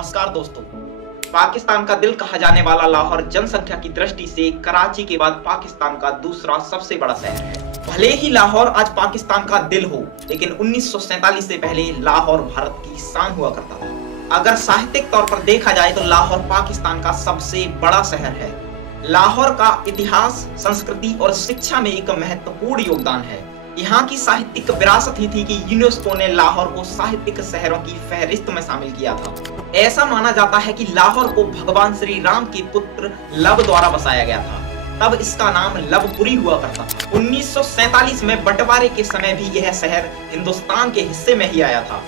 नमस्कार दोस्तों। पाकिस्तान का दिल कहा जाने वाला लाहौर जनसंख्या की दृष्टि से कराची के बाद पाकिस्तान का दूसरा सबसे बड़ा शहर है। भले ही लाहौर आज पाकिस्तान का दिल हो, लेकिन 1947 से पहले लाहौर भारत की शान हुआ करता था। अगर साहित्यिक तौर पर देखा जाए तो लाहौर पाकिस्तान का सबसे बड़ा शहर है। लाहौर का इतिहास, संस्कृति और शिक्षा में एक महत्वपूर्ण योगदान है। यहाँ की साहित्यिक विरासत ही थी कि यूनेस्को ने लाहौर को साहित्यिक शहरों की फहरिस्त में शामिल किया था। ऐसा माना जाता है कि लाहौर को भगवान श्री राम के पुत्र लव द्वारा बसाया गया था, तब इसका नाम लवपुरी हुआ करता था। 1947 में बंटवारे के समय भी यह शहर हिंदुस्तान के हिस्से में ही आया था,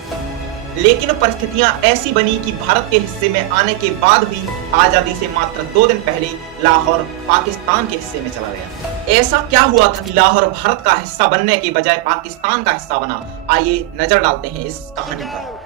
लेकिन परिस्थितियां ऐसी बनी कि भारत के हिस्से में आने के बाद भी आजादी से मात्र 2 दिन पहले लाहौर पाकिस्तान के हिस्से में चला गया। ऐसा क्या हुआ था कि लाहौर भारत का हिस्सा बनने के बजाय पाकिस्तान का हिस्सा बना? आइए नजर डालते हैं इस कहानी पर।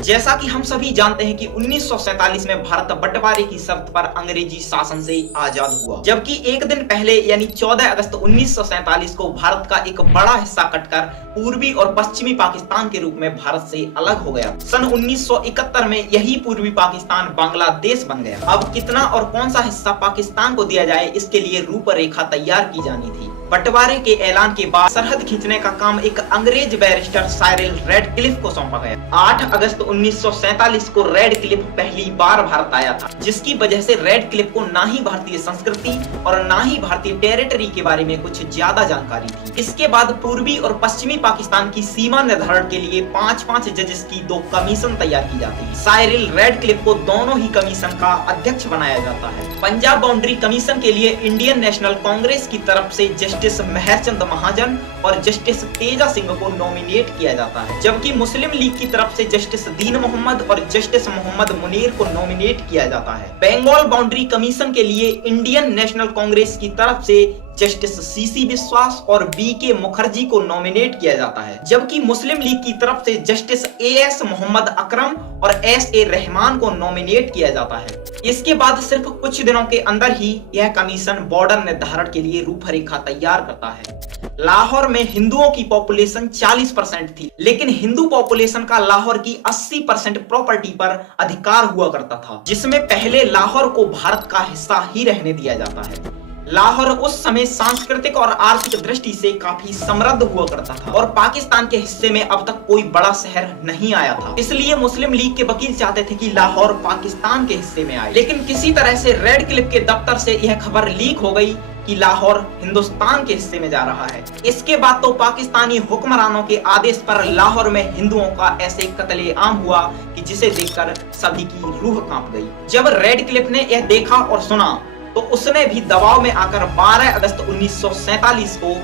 जैसा कि हम सभी जानते हैं कि 1947 में भारत बंटवारे की शर्त पर अंग्रेजी शासन से आजाद हुआ, जबकि एक दिन पहले यानी 14 अगस्त 1947 को भारत का एक बड़ा हिस्सा कटकर पूर्वी और पश्चिमी पाकिस्तान के रूप में भारत से अलग हो गया। सन 1971 में यही पूर्वी पाकिस्तान बांग्लादेश बन गया। अब कितना और कौन सा हिस्सा पाकिस्तान को दिया जाए, इसके लिए रूपरेखा तैयार की जानी थी। बंटवारे के ऐलान के बाद सरहद खींचने का काम एक अंग्रेज बैरिस्टर साइरिल रेडक्लिफ को सौंपा गया। 8 अगस्त 1947 को रेडक्लिफ पहली बार भारत आया था, जिसकी वजह से रेडक्लिफ को ना ही भारतीय संस्कृति और ना ही भारतीय टेरिटरी के बारे में कुछ ज्यादा जानकारी थी। इसके बाद पूर्वी और पश्चिमी पाकिस्तान की सीमा निर्धारण के लिए 5-5 जजेस की 2 कमीशन तैयार की जाती है। साइरिल रेडक्लिफ को दोनों ही कमीशन का अध्यक्ष बनाया जाता है। पंजाब बाउंड्री कमीशन के लिए इंडियन नेशनल कांग्रेस की तरफ से जस्टिस मेहरचंद महाजन और जस्टिस तेजा सिंह को नॉमिनेट किया जाता है, जबकि मुस्लिम लीग की तरफ से जस्टिस दीन मोहम्मद और जस्टिस मोहम्मद मुनीर को नॉमिनेट किया जाता है। बंगाल बाउंड्री कमीशन के लिए इंडियन नेशनल कांग्रेस की तरफ से जस्टिस सीसी विश्वास और बीके मुखर्जी को नॉमिनेट किया जाता है, जबकि मुस्लिम लीग की तरफ से जस्टिस एएस मोहम्मद अकरम और एसए रहमान को नॉमिनेट किया जाता है। इसके बाद सिर्फ कुछ दिनों के अंदर ही यह कमीशन बॉर्डर निर्धारण के लिए रूपरेखा तैयार करता है। लाहौर में हिंदुओं की पॉपुलेशन 40% थी, लेकिन हिंदू पॉपुलेशन का लाहौर की 80% प्रॉपर्टी पर अधिकार हुआ करता था, जिसमें पहले लाहौर को भारत का हिस्सा ही रहने दिया जाता है। लाहौर उस समय सांस्कृतिक और आर्थिक दृष्टि से काफी समृद्ध हुआ करता था और पाकिस्तान के हिस्से में अब तक कोई बड़ा शहर नहीं आया था। इसलिए मुस्लिम लीग के वकील चाहते थे कि लाहौर पाकिस्तान के हिस्से में आए, लेकिन किसी तरह से रेडक्लिफ के दफ्तर से यह खबर लीक हो गई कि लाहौर हिंदुस्तान के हिस्से में जा रहा है। इसके बाद तो पाकिस्तानी हुक्मरानों के आदेश पर लाहौर में हिंदुओं का ऐसे कत्लेआम हुआ कि जिसे देखकर सभी की रूह कांप गई। जब रेडक्लिफ ने यह देखा और सुना तो उसने भी दबाव में आकर 12 अगस्त 1947 को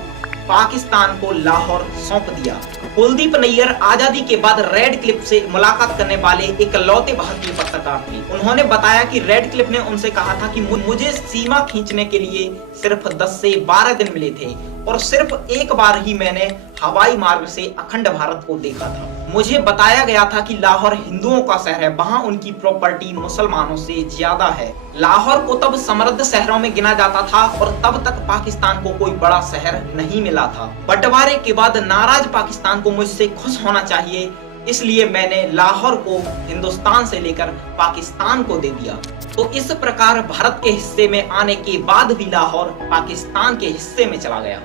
पाकिस्तान को लाहौर सौंप दिया। कुलदीप नैयर आजादी के बाद रेडक्लिफ से मुलाकात करने वाले इकलौते भारतीय पत्रकार थे। उन्होंने बताया कि रेडक्लिफ ने उनसे कहा था कि मुझे सीमा खींचने के लिए सिर्फ 10 से 12 दिन मिले थे और सिर्फ एक बार ही मैंने हवाई मार्ग से अखंड भारत को देखा था। मुझे बताया गया था कि लाहौर हिंदुओं का शहर है, वहाँ उनकी प्रॉपर्टी मुसलमानों से ज्यादा है। लाहौर को तब समृद्ध शहरों में गिना जाता था और तब तक पाकिस्तान को कोई बड़ा शहर नहीं मिला था। बंटवारे के बाद नाराज पाकिस्तान को मुझसे खुश होना चाहिए, इसलिए मैंने लाहौर को हिंदुस्तान से लेकर पाकिस्तान को दे दिया। तो इस प्रकार भारत के हिस्से में आने के बाद भी लाहौर पाकिस्तान के हिस्से में चला गया।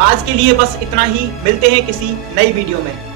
आज के लिए बस इतना ही, मिलते हैं किसी नई वीडियो में।